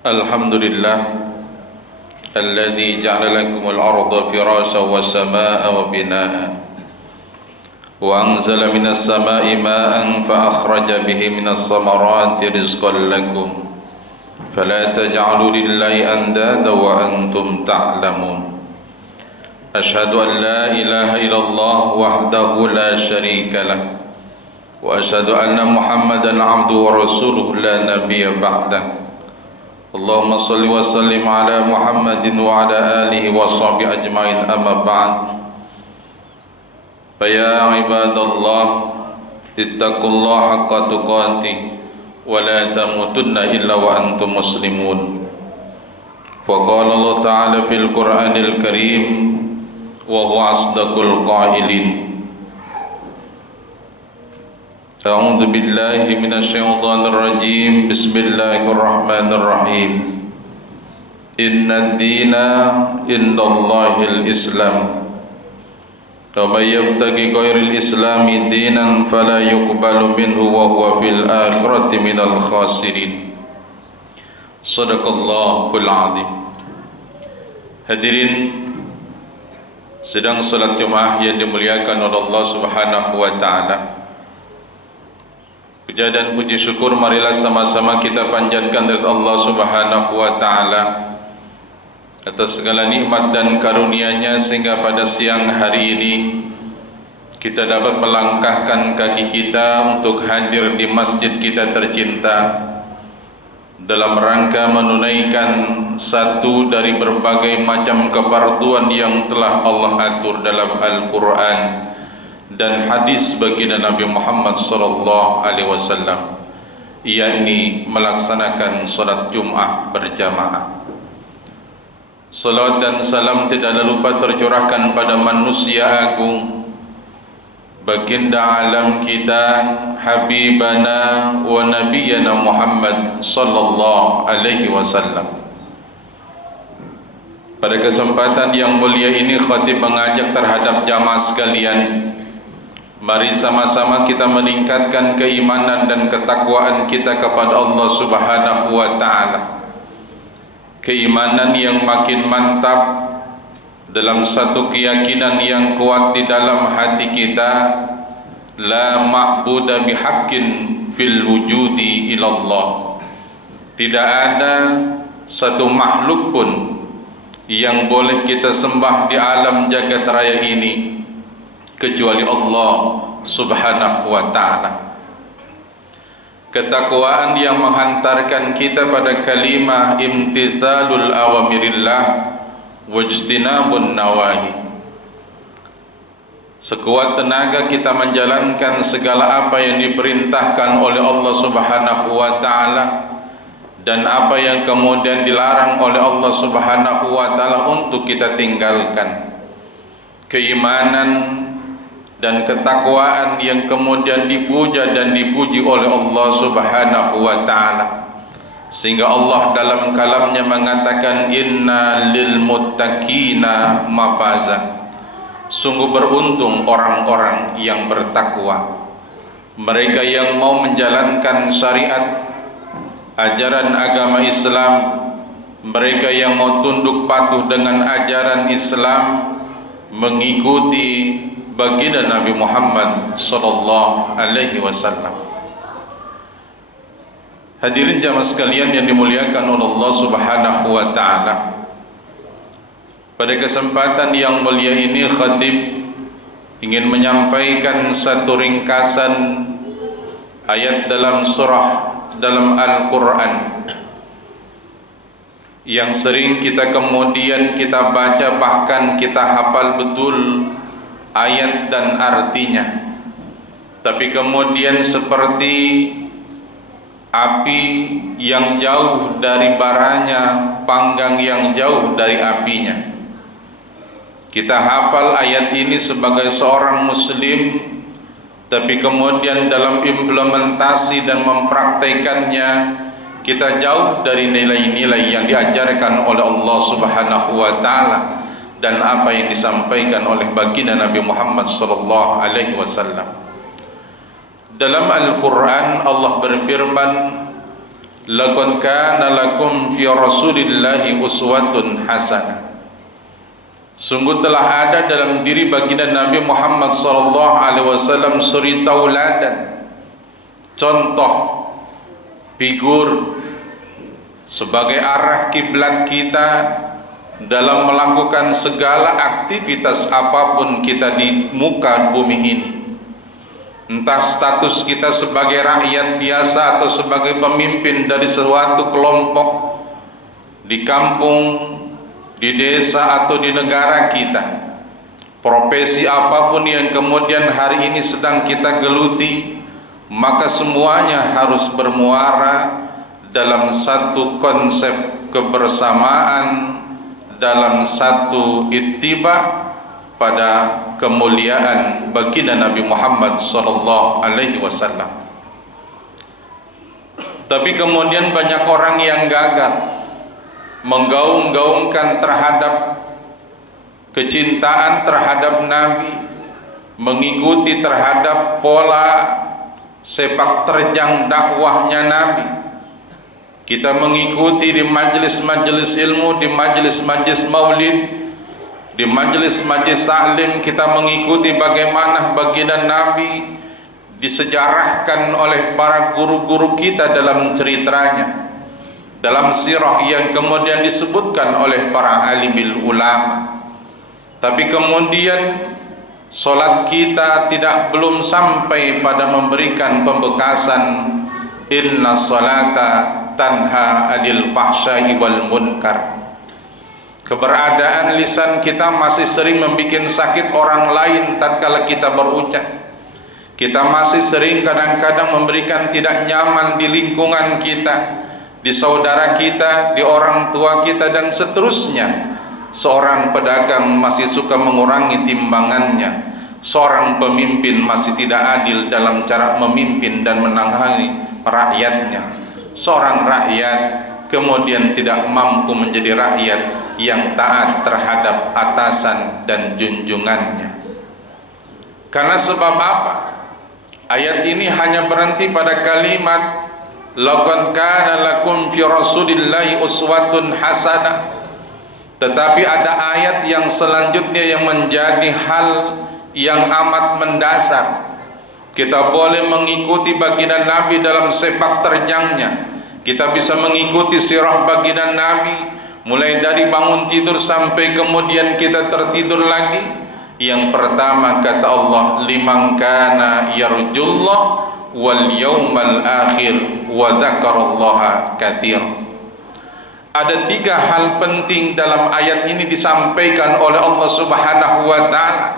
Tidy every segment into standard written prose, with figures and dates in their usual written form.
Alhamdulillah alladzi ja'ala lakumul arda firasyan was samaa'a wa binaa'a wa anzala minas samaa'i maa'an fa akhraja bihi minas samarati rizqan lakum fala taj'alu lillahi andada wa antum ta'lamun. Ashhadu an la ilaha illallah wahdahu la syarika lah wa ashhadu anna Muhammadan 'abduhu wa rasuluhu la nabiyya ba'dah. Allahumma salli wa sallim ala Muhammadin wa ala alihi wa sahbihi ajma'in, amma ba'd. Faya ibadallah ittaqullaha haqqa tuqatih wa la tamutunna illa wa antum muslimun. Fa qala Allah ta'ala fil Qur'anil Karim wa huwa asdaqul qailin. A'udzu billahi minasyaitonir rajim. Bismillahirrahmanirrahim. Innad dina indallahil Islam. Wa may yabtaghi ghairal islami dinan fala yuqbalu minhu wa huwa fil akhirati minal khasirin. Shadaqallahul azim. Hadirin sedang salat Jumat yang dimuliakan oleh Allah Subhanahu wa taala. Puja dan puji syukur marilah sama-sama kita panjatkan kepada Allah Subhanahu wa taala atas segala nikmat dan karunia-Nya sehingga pada siang hari ini kita dapat melangkahkan kaki kita untuk hadir di masjid kita tercinta dalam rangka menunaikan satu dari berbagai macam kefarduan yang telah Allah atur dalam Al-Qur'an dan hadis baginda Nabi Muhammad sallallahu alaihi wasallam, yakni melaksanakan salat Jumat berjamaah. Salat dan salam tidak lupa tercurahkan pada manusia agung, baginda alam kita, habibana wa nabiyana Muhammad sallallahu alaihi wasallam. Pada kesempatan yang mulia ini khatib mengajak terhadap jamaah sekalian, mari sama-sama kita meningkatkan keimanan dan ketakwaan kita kepada Allah Subhanahu wa taala. Keimanan yang makin mantap dalam satu keyakinan yang kuat di dalam hati kita, la ma'budu bihaqqin fil wujudi ilallah. Tidak ada satu makhluk pun yang boleh kita sembah di alam jagat raya ini kecuali Allah Subhanahu wa ta'ala. Ketakwaan yang menghantarkan kita pada kalimah imtithalul awamirillah wajtinabun nawahi. Sekuat tenaga kita menjalankan segala apa yang diperintahkan oleh Allah Subhanahu wa ta'ala dan apa yang kemudian dilarang oleh Allah Subhanahu wa ta'ala untuk kita tinggalkan. Keimanan dan ketakwaan yang kemudian dipuja dan dipuji oleh Allah Subhanahu wa ta'ala, sehingga Allah dalam kalamnya mengatakan inna lil muttaqina mafaza. Sungguh beruntung orang-orang yang bertakwa, mereka yang mau menjalankan syariat ajaran agama Islam, mereka yang mau tunduk patuh dengan ajaran Islam, mengikuti baginda Nabi Muhammad sallallahu alaihi wasallam. Hadirin jamaah sekalian yang dimuliakan oleh Allah Subhanahu wa taala. Pada kesempatan yang mulia ini khatib ingin menyampaikan satu ringkasan ayat dalam surah dalam Al-Qur'an yang sering kita kemudian kita baca, bahkan kita hafal betul ayat dan artinya, tapi kemudian seperti api yang jauh dari baranya, panggang yang jauh dari apinya. Kita hafal ayat ini sebagai seorang muslim, tapi kemudian dalam implementasi dan mempraktekannya kita jauh dari nilai-nilai yang diajarkan oleh Allah Subhanahu wa ta'ala dan apa yang disampaikan oleh baginda Nabi Muhammad sallallahu alaihi wasallam. Dalam Al-Qur'an Allah berfirman, laqad kana lakum fi rasulillahi uswatun hasanah. Sungguh telah ada dalam diri baginda Nabi Muhammad sallallahu alaihi wasallam suri tauladan, contoh, figur sebagai arah kiblat kita dalam melakukan segala aktivitas apapun kita di muka bumi ini. Entah status kita sebagai rakyat biasa atau sebagai pemimpin dari suatu kelompok di kampung, di desa atau di negara kita, profesi apapun yang kemudian hari ini sedang kita geluti, maka semuanya harus bermuara dalam satu konsep kebersamaan, dalam satu ittiba pada kemuliaan baginda Nabi Muhammad sallallahu alaihi wasallam. Tapi kemudian banyak orang yang gagal menggaung-gaungkan terhadap kecintaan terhadap Nabi, mengikuti terhadap pola sepak terjang dakwahnya Nabi. Kita mengikuti di majelis-majelis ilmu, di majelis-majelis maulid, di majelis-majelis taklim, kita mengikuti bagaimana baginda Nabi disejarahkan oleh para guru-guru kita dalam ceritanya, dalam sirah yang kemudian disebutkan oleh para alimil ulama. Tapi kemudian solat kita belum sampai pada memberikan pembekasan inna salata tanha anil fahsya'i wal munkar. Keberadaan lisan kita masih sering membuat sakit orang lain tatkala kita berucap. Kita masih sering kadang-kadang memberikan tidak nyaman di lingkungan kita, di saudara kita, di orang tua kita, dan seterusnya. Seorang pedagang masih suka mengurangi timbangannya. Seorang pemimpin masih tidak adil dalam cara memimpin dan menangani rakyatnya. Seorang rakyat kemudian tidak mampu menjadi rakyat yang taat terhadap atasan dan junjungannya. Karena sebab apa? Ayat ini hanya berhenti pada kalimat laqad kana lakum fi rasulillahi uswatun hasanah. Tetapi ada ayat yang selanjutnya yang menjadi hal yang amat mendasar. Kita boleh mengikuti baginda Nabi dalam sepak terjangnya. Kita bisa mengikuti sirah baginda Nabi mulai dari bangun tidur sampai kemudian kita tertidur lagi. Yang pertama kata Allah, liman kana yarjullah wal yaumal akhir wa dzakarallaha katsiran. Ada 3 hal penting dalam ayat ini disampaikan oleh Allah Subhanahu wa taala.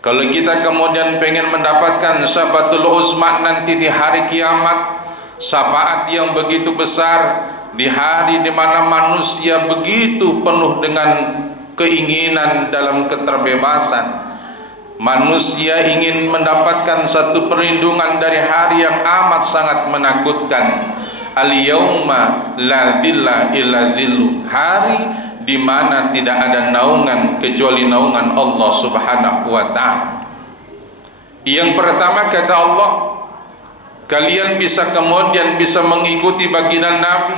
Kalau kita kemudian pengen mendapatkan syafatul uzma nanti di hari kiamat, syafaat yang begitu besar di hari di mana manusia begitu penuh dengan keinginan dalam keterbebasan, manusia ingin mendapatkan satu perlindungan dari hari yang amat sangat menakutkan. Al-yauma la dhilla illa dhillu, hari di mana tidak ada naungan kecuali naungan Allah Subhanahu wa taala. Yang pertama kata Allah, kalian bisa kemudian bisa mengikuti baginda Nabi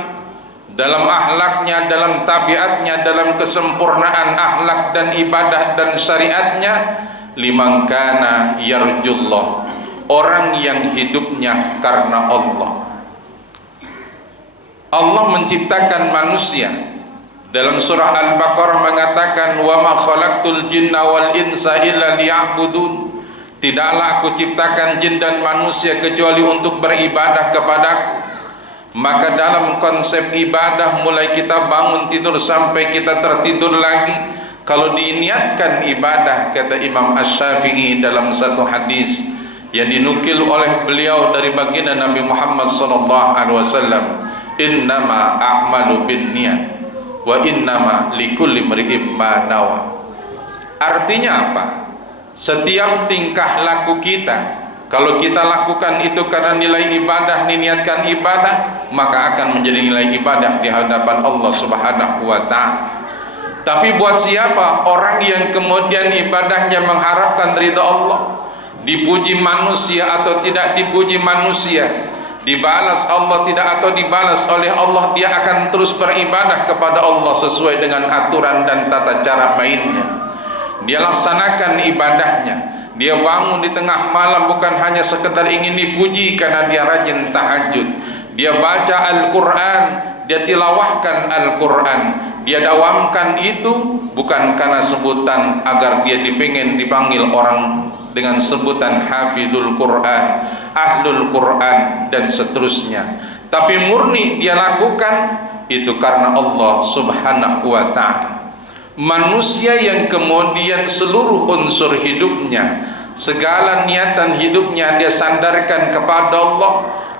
dalam akhlaknya, dalam tabiatnya, dalam kesempurnaan akhlak dan ibadah dan syariatnya. Liman kana yarjullah, orang yang hidupnya karena Allah. Allah menciptakan manusia. Dalam surah Al-Baqarah mengatakan, wa ma khalaqtul jinna wal insa illa liya'budun. Tidaklah aku ciptakan jin dan manusia kecuali untuk beribadah kepadaku. Maka dalam konsep ibadah, mulai kita bangun tidur sampai kita tertidur lagi, kalau diniatkan ibadah, kata Imam Asy-Syafi'i dalam satu hadis yang dinukil oleh beliau dari baginda Nabi Muhammad SAW, innama a'malu binniyat wa innama likulli imri'in ma nawa. Artinya apa? Setiap tingkah laku kita, kalau kita lakukan itu karena nilai ibadah, diniatkan ibadah, maka akan menjadi nilai ibadah di hadapan Allah Subhanahu wa taala. Tapi buat siapa orang yang kemudian ibadahnya mengharapkan ridha Allah, dipuji manusia atau tidak dipuji manusia, dibalas Allah tidak atau dibalas oleh Allah, dia akan terus beribadah kepada Allah sesuai dengan aturan dan tata cara mainnya. Dia laksanakan ibadahnya. Dia bangun di tengah malam bukan hanya sekedar ingin dipuji karena dia rajin tahajud. Dia baca Al-Quran, dia tilawahkan Al-Quran, dia dawamkan itu bukan karena sebutan agar dia dipengen dipanggil orang dengan sebutan hafizul Quran, ahlul Quran dan seterusnya, tapi murni dia lakukan itu karena Allah Subhanahu wa ta'ala. Manusia yang kemudian seluruh unsur hidupnya, segala niatan hidupnya dia sandarkan kepada Allah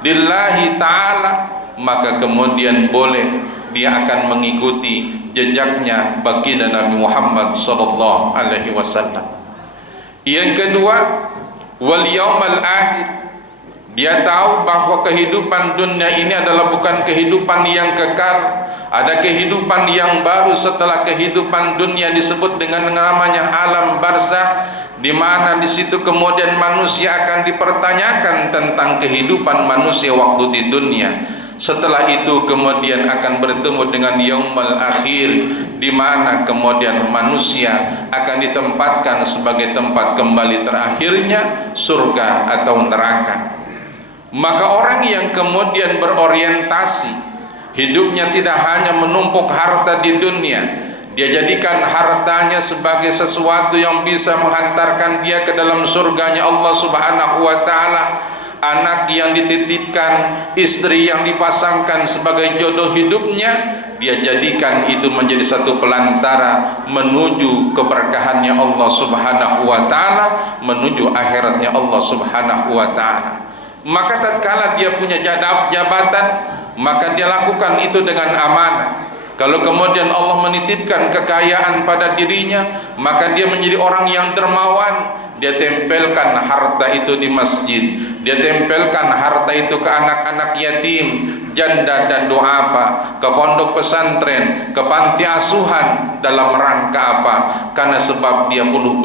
lillahi ta'ala, maka kemudian boleh dia akan mengikuti jejaknya baginda Nabi Muhammad sallallahu alaihi wasallam. Yang kedua, wal yaumal akhir. Dia tahu bahwa kehidupan dunia ini adalah bukan kehidupan yang kekal. Ada kehidupan yang baru setelah kehidupan dunia, disebut dengan namanya alam barzakh, di mana di situ kemudian manusia akan dipertanyakan tentang kehidupan manusia waktu di dunia. Setelah itu kemudian akan bertemu dengan yaumul akhir, di mana kemudian manusia akan ditempatkan sebagai tempat kembali terakhirnya, surga atau neraka. Maka orang yang kemudian berorientasi hidupnya tidak hanya menumpuk harta di dunia, dia jadikan hartanya sebagai sesuatu yang bisa menghantarkan dia ke dalam surganya Allah Subhanahu wa ta'ala. Anak yang dititipkan, istri yang dipasangkan sebagai jodoh hidupnya, dia jadikan itu menjadi satu pelantara menuju keberkahannya Allah Subhanahu wa ta'ala, menuju akhiratnya Allah Subhanahu wa ta'ala. Maka tatkala dia punya jabatan, maka dia lakukan itu dengan amanah. Kalau kemudian Allah menitipkan kekayaan pada dirinya, maka dia menjadi orang yang dermawan. Dia tempelkan harta itu di masjid, dia tempelkan harta itu ke anak-anak yatim, janda dan duafa, ke pondok pesantren, ke panti asuhan. Dalam rangka apa? Karena sebab dia perlu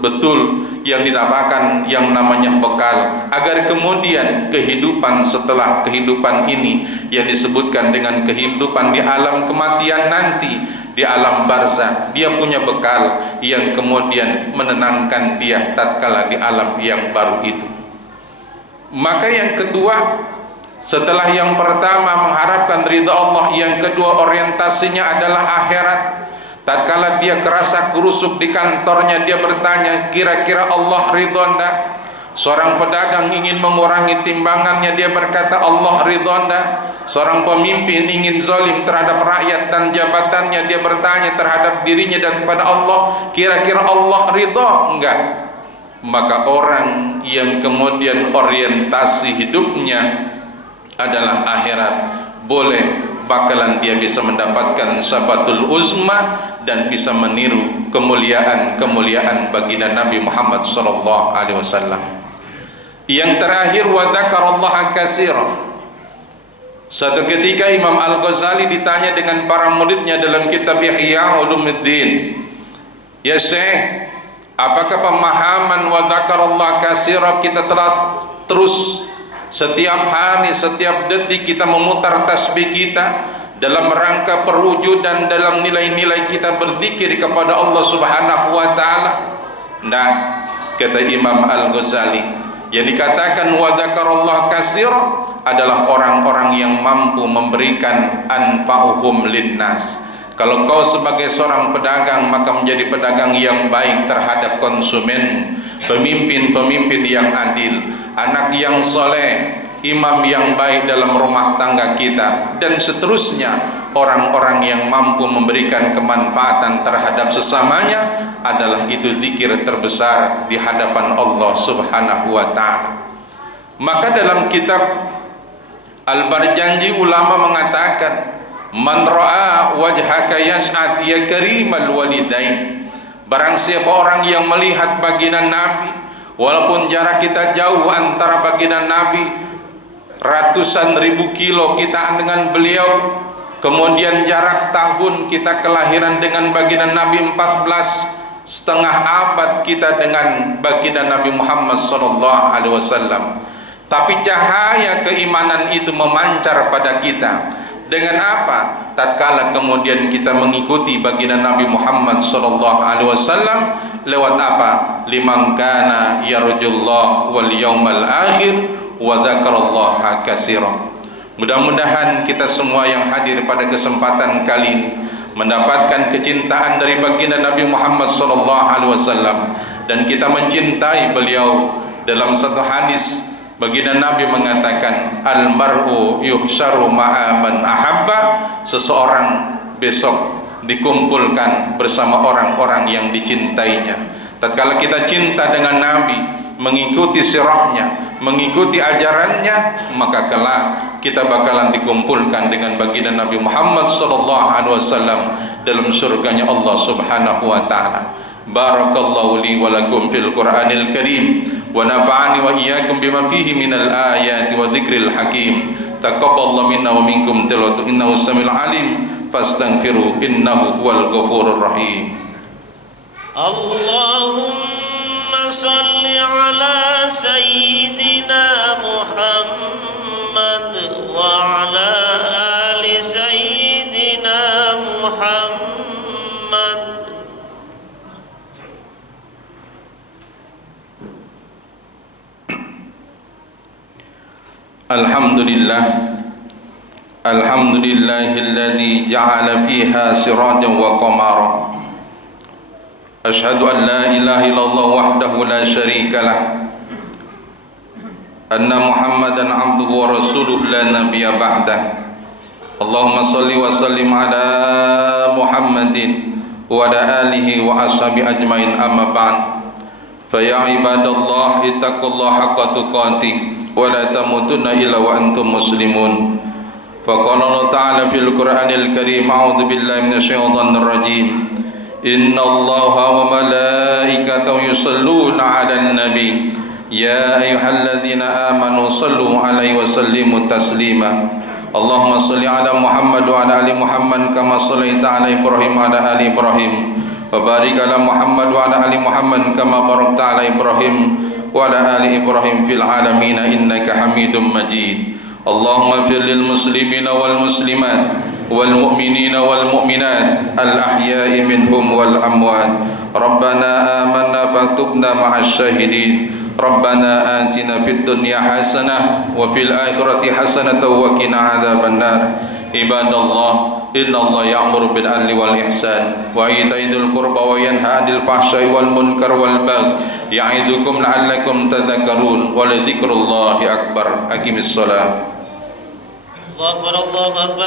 betul yang didapatkan yang namanya bekal, agar kemudian kehidupan setelah kehidupan ini yang disebutkan dengan kehidupan di alam kematian nanti, di alam barzakh, dia punya bekal yang kemudian menenangkan dia tatkala di alam yang baru itu. Maka yang kedua, setelah yang pertama mengharapkan ridha Allah, yang kedua orientasinya adalah akhirat. Tatkala dia kerasa kerusuk di kantornya, dia bertanya, kira-kira Allah ridha enggak? Seorang pedagang ingin mengurangi timbangannya, dia berkata Allah ridha enggak? Seorang pemimpin ingin zalim terhadap rakyat dan jabatannya, dia bertanya terhadap dirinya dan kepada Allah, kira-kira Allah ridha enggak? Maka orang yang kemudian orientasi hidupnya adalah akhirat, boleh bakalan dia bisa mendapatkan syafatul uzma dan bisa meniru kemuliaan baginda Nabi Muhammad sallallahu alaihi wasallam. Yang terakhir, wa dzakarallaha katsiran. Satu ketika Imam Al-Ghazali ditanya dengan para muridnya dalam kitab Ihya Ulumuddin, ya Syekh, apakah pemahaman wa dzakarallaha katsiran kita telah terus setiap hari, setiap detik kita memutar tasbih kita dalam rangka perwujudan dalam nilai-nilai kita berzikir kepada Allah Subhanahu wa ta'ala? Nah, kata Imam Al-Ghazali, yang dikatakan wa dzakarallaha katsiran adalah orang-orang yang mampu memberikan anfa'uhum linnas. Kalau kau sebagai seorang pedagang, maka menjadi pedagang yang baik terhadap konsumenmu, pemimpin-pemimpin yang adil, anak yang soleh, imam yang baik dalam rumah tangga kita, dan seterusnya. Orang-orang yang mampu memberikan kemanfaatan terhadap sesamanya adalah itu zikir terbesar di hadapan Allah Subhanahu wa ta'ala. Maka dalam kitab Al-Barjanji ulama mengatakan, man ra'a wajhaka yas'ad ya karimal walidain. Barang siapa orang yang melihat baginda Nabi, walaupun jarak kita jauh antara baginda Nabi ratusan ribu kilo kita dengan beliau, kemudian jarak tahun kita kelahiran dengan baginda Nabi 14,5 abad kita dengan baginda Nabi Muhammad sallallahu alaihi wasallam. tapi cahaya keimanan itu memancar pada kita. Dengan apa? Tatkala kemudian kita mengikuti baginda Nabi Muhammad sallallahu alaihi wasallam lewat apa? Liman kana yarjullah wal yaumal akhir wa dzakarallaha katsiran. Mudah-mudahan kita semua yang hadir pada kesempatan kali ini mendapatkan kecintaan dari baginda Nabi Muhammad sallallahu alaihi wasallam, dan kita mencintai beliau. Dalam satu hadis baginda Nabi mengatakan, almar'u yuhsyaru ma'a man ahabba, seseorang besok dikumpulkan bersama orang-orang yang dicintainya. Tatkala kita cinta dengan Nabi, mengikuti sirahnya, mengikuti ajarannya, maka kelak kita bakalan dikumpulkan dengan baginda Nabi Muhammad sallallahu alaihi wasallam dalam surganya Allah Subhanahu wa taala. Barakallahu li wa lakum fil Qur'anil Karim wa nafa'ani wa iyyakum bima fihi minal ayati wa dzikril hakim. Taqabbalallahu minna wa minkum tilawatu innahu samiul alim fastaghfiru innahu huwal ghafurur rahim. Allahumma salli ala sayyidina Muhammad wa ala ali sayyidina Muhammad. Alhamdulillah, alhamdulillahilladzi ja'ala fiha sirajan wa qamara. Ashhadu an la ilaha illallah wahdahu la syarika lah, anna Muhammadan abduhu wa rasuluhu la nabiyya ba'dah. Allahumma salli wa sallim ala Muhammadin wa ala alihi wa ashabi ajmain, amma ba'd. Fa ya ibadallah ittaqullaha haqqa tuqatih wa la tamutunna illa wa antum muslimun. Fa qala Allah ta'ala fil Qur'anil Karim, a'udzu billahi minasyaitonir rajim. Inna Allaha wa malaikatahu yusalluna 'alan nabi ya ayyuhalladzina amanu sallu 'alaihi wa sallimu taslima. Allahumma shalli 'ala Muhammad wa 'ala ali Muhammad kama shallaita 'ala Ibrahim wa 'ala ali Ibrahim wa barik 'ala Muhammad wa 'ala ali Muhammad kama barakta 'ala Ibrahim wa 'ala ali Ibrahim fil 'alamin innaka Hamidum Majid. Allahumma fir lil muslimina wal muslimat wal mu'minina wal mu'minat al ahya'i minhum wal amwat. Rabbana amanna faktubna ma'asy syahidin. Rabbana atina fid dunya hasanah wa fil akhirati hasanah wa qina adzabannar. Ibadallah, innallaha ya'muru bil 'adli wal ihsan wa ita'idzil qurba wa yanha 'anil fahsya'i wal munkar wal baghi ya'idukum la'allakum tadhakkarun wa la dzikrullahi akbar. Aqimis shalah. Allahu akbar, Allahu akbar.